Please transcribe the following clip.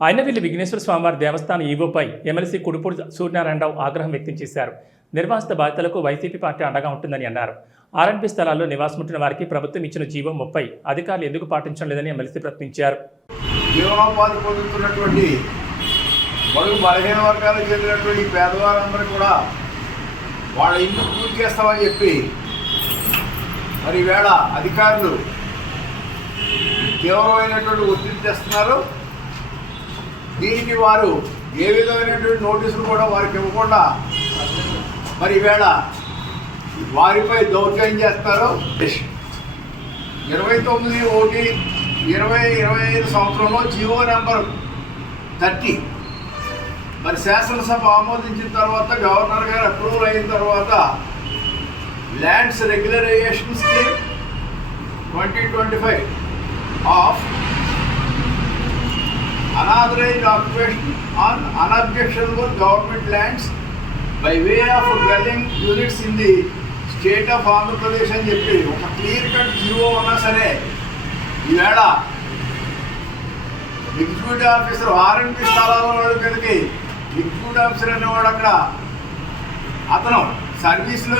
అయినవెల్లి విఘ్నేశ్వర స్వామివారి దేవస్థాన ఈవోపై ఎమ్మెల్సీ కుడుపూడి సూర్యనారాయణరావు ఆగ్రహం వ్యక్తం చేశారు. నిర్వాసిత బాధితులకు వైసీపీ పార్టీ అండగా ఉంటుందని అన్నారు. ఆర్ఎన్బి స్థలాల్లో నివాసముంటున్న వారికి ప్రభుత్వం ఇచ్చిన జీవో ముప్పై. అధికారులు ఎందుకు పాటించడం లేదని ఎమ్మెల్సీ ప్రశ్నించారు. బడుగు బలహీన వర్గాలకు చెందినటువంటి పేదవారందరూ కూడా వాళ్ళ ఇల్లు పూర్తి చేస్తామని చెప్పి మరి వేళ అధికారులు తీవ్రమైనటువంటి ఒత్తిడి తెస్తున్నారు. దీనికి వారు ఏ విధమైనటువంటి నోటీసులు కూడా వారికి ఇవ్వకుండా మరి ఈవేళ వారిపై దౌర్జన్యం చేస్తారు. ఇరవై తొమ్మిది ఒకటి ఇరవై ఇరవై ఐదు సంవత్సరంలో జియో నెంబర్ థర్టీ. మరి శాసనసభ ఆమోదించిన తర్వాత గవర్నర్ గారు అప్రూవల్ అయిన తర్వాత lands regularisation scheme twenty twenty five of unauthorised occupation on unobjectionable government lands by way of dwelling units in the state of Andhra Pradesh అని చెప్పి ఒక క్లియర్ కట్ జీవో ఉన్నా సరే ఈవేళ ఎగ్జిక్యూటివ్ ఆఫీసర్ ఆర్ఎంపీ స్థలాల వాళ్ళ మీదకి ఎగ్జిక్యూటివ్ ఆఫీసర్ అనేవాడు అక్కడ అతను సర్వీస్లో